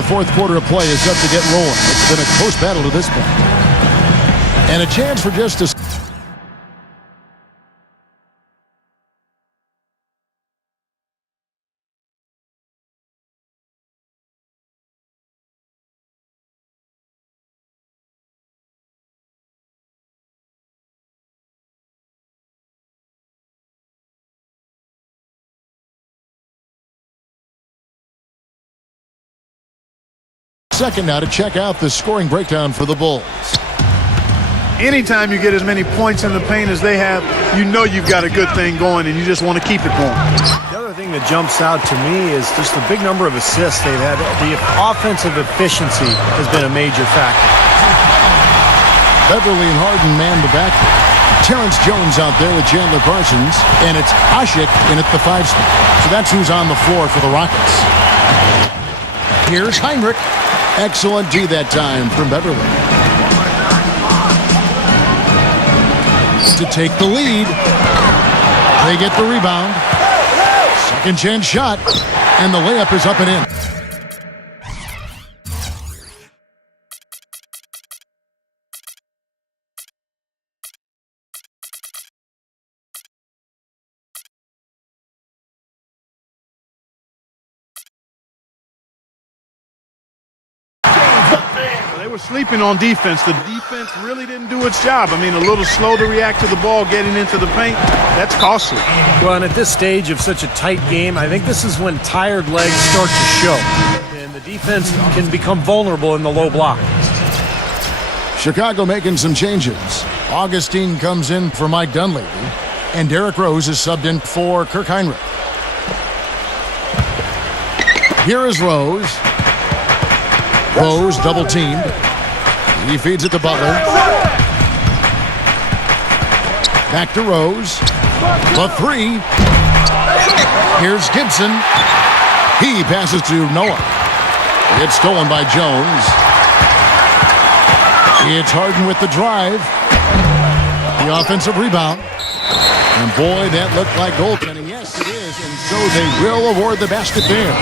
The fourth quarter of play is up to get rolling. It's been a close battle to this point. And a chance for just a... Second now to check out the scoring breakdown for the Bulls. Anytime you get as many points in the paint as they have, you know you've got a good thing going, and you just want to keep it going. The other thing that jumps out to me is just the big number of assists they've had. The offensive efficiency has been a major factor. Beverly and Harden man the backcourt. Terrence Jones out there with Chandler Parsons, and it's Asik in at the 5 spot. So that's who's on the floor for the Rockets. Here's Heinrich. Excellent D that time from Beverly. To take the lead. They get the rebound. Second chance shot. And the layup is up and in. They were sleeping on defense. The defense really didn't do its job. I mean, a little slow to react to the ball getting into the paint. That's costly. Well, and at this stage of such a tight game, I think this is when tired legs start to show. And the defense can become vulnerable in the low block. Chicago making some changes. Augustine comes in for Mike Dunleavy. And Derrick Rose is subbed in for Kirk Heinrich. Here is Rose. Rose double teamed. He feeds it to Butler. Back to Rose. The 3. Here's Gibson. He passes to Noah. It's stolen by Jones. It's Harden with the drive. The offensive rebound. And boy, that looked like goaltending. Yes, it is. And so they will award the basket there.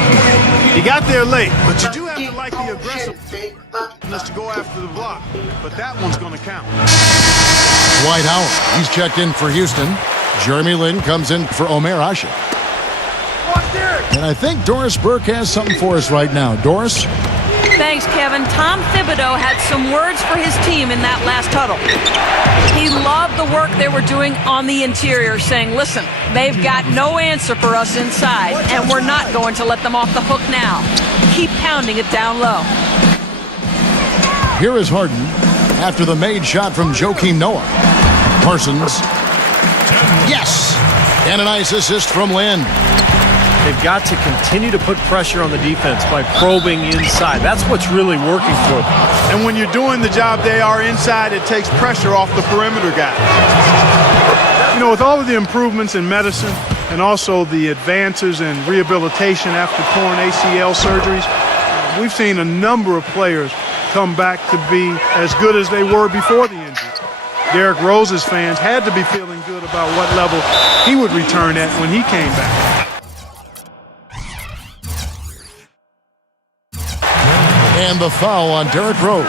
He got there late, but you do have to like the aggressiveness to go after the block. But that one's going to count. Dwight Howard, he's checked in for Houston. Jeremy Lin comes in for Omer Asik. And I think Doris Burke has something for us right now. Doris? Thanks, Kevin. Tom Thibodeau had some words for his team in that last huddle. He loved the work they were doing on the interior, saying, listen, they've got no answer for us inside, and we're not going to let them off the hook now. Keep pounding it down low. Here is Harden after the made shot from Joakim Noah. Parsons. Yes! And a nice assist from Lin. They've got to continue to put pressure on the defense by probing inside. That's what's really working for them. And when you're doing the job they are inside, it takes pressure off the perimeter guys. You know, with all of the improvements in medicine and also the advances in rehabilitation after torn ACL surgeries, we've seen a number of players come back to be as good as they were before the injury. Derrick Rose's fans had to be feeling good about what level he would return at when he came back. And the foul on Derrick Rose.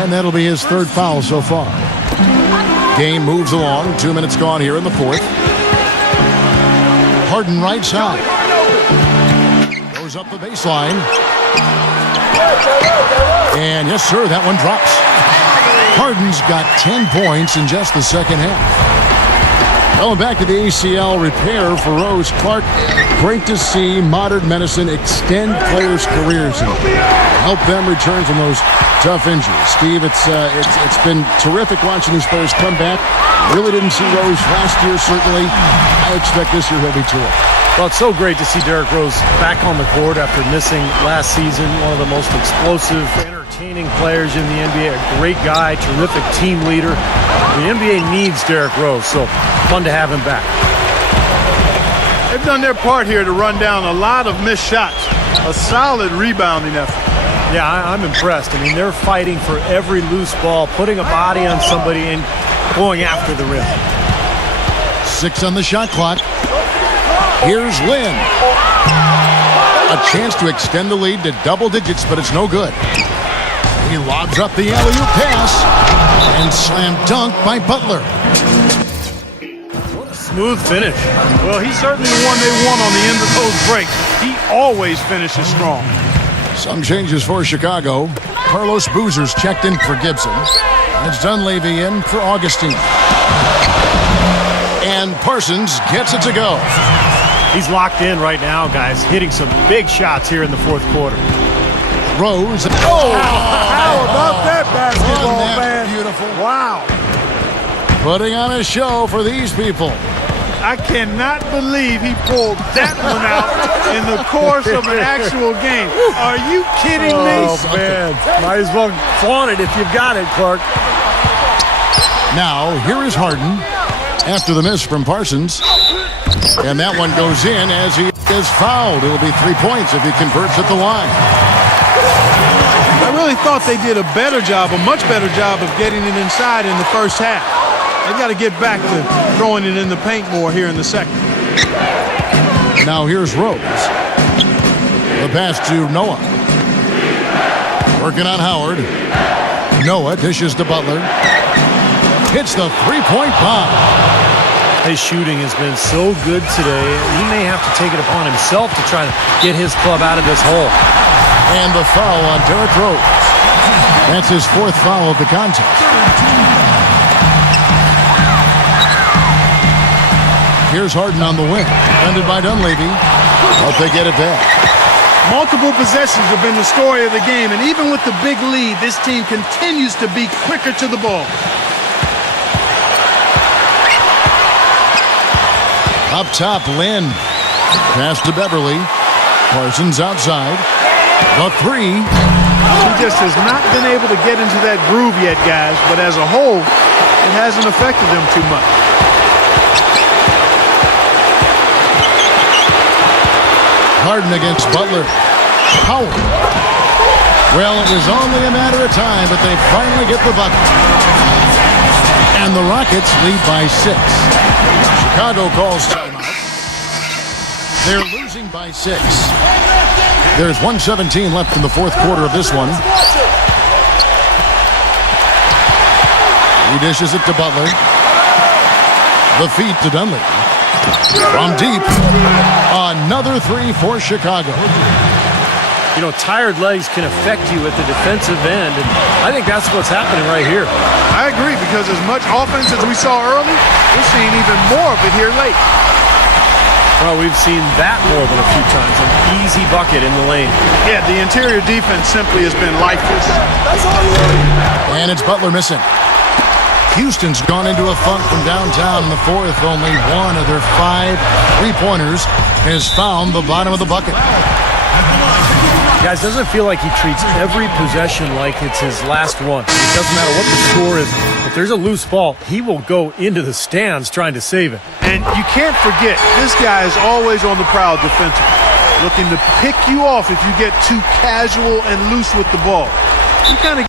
And that'll be his 3rd foul so far. Game moves along. 2 minutes gone here in the 4th. Harden right side. Goes up the baseline. And yes, sir, that one drops. Harden's got 10 points in just the second half. Going back to the ACL repair for Rose Clark. Great to see modern medicine extend players' careers and help them return from those tough injuries. Steve, it's been terrific watching these players come back. Really didn't see Rose last year, certainly. I expect this year he'll be terrific. Well, it's so great to see Derrick Rose back on the court after missing last season. One of the most explosive, entertaining players in the NBA. A great guy, terrific team leader. The NBA needs Derrick Rose, so fun to have him back. They've done their part here to run down a lot of missed shots. A solid rebounding effort. Yeah, I'm impressed. I mean, they're fighting for every loose ball, putting a body on somebody and going after the rim. 6 on the shot clock. Here's Lin. A chance to extend the lead to double digits, but it's no good. He lobs up the alley-oop pass and slam dunk by Butler. What a smooth finish. Well, he's certainly the one they want on the end of those breaks. He always finishes strong. Some changes for Chicago. Carlos Boozer's checked in for Gibson. It's Dunleavy in for Augustine. And Parsons gets it to go. He's locked in right now, guys, hitting some big shots here in the fourth quarter. Rose. How about that basketball, Wasn't that man? beautiful? Wow. Putting on a show for these people. I cannot believe he pulled that one out in the course of an actual game. Are you kidding me? Oh, man. Might as well flaunt it if you've got it, Clark. Now, here is Harden after the miss from Parsons. And that one goes in as he is fouled. It will be 3 points if he converts at the line. I really thought they did a much better job of getting it inside in the first half. They've got to get back to throwing it in the paint more here in the second. Now here's Rose. The pass to Noah. Working on Howard. Noah dishes to Butler. Hits the three-point bomb. His shooting has been so good today. He may have to take it upon himself to try to get his club out of this hole. And the foul on Derrick Rose. That's his fourth foul of the contest. Here's Harden on the wing. Defended by Dunleavy. But they get it back. Multiple possessions have been the story of the game, and even with the big lead, this team continues to be quicker to the ball. Up top, Lynn. Pass to Beverly. Parsons outside. The three. He just has not been able to get into that groove yet, guys, but as a whole, it hasn't affected them too much. Harden against Butler. Howard. Well, it was only a matter of time, but they finally get the bucket. And the Rockets lead by 6. Chicago calls timeout. They're losing by 6. There's 1:17 left in the fourth quarter of this one. He dishes it to Butler. The feed to Dunleavy. From deep, another three for Chicago. You know, tired legs can affect you at the defensive end, and I think that's what's happening right here. I agree, because as much offense as we saw early, we're seeing even more of it here late. Well, we've seen that more than a few times. An easy bucket in the lane. Yeah, the interior defense simply has been lifeless. And it's Butler missing. Houston's gone into a funk from downtown in the fourth. Only one of their 5 three-pointers has found the bottom of the bucket. Guys, doesn't it feel like he treats every possession like it's his last one? It doesn't matter what the score is. If there's a loose ball, he will go into the stands trying to save it. And you can't forget, this guy is always on the prowl defensively, looking to pick you off if you get too casual and loose with the ball. You kind of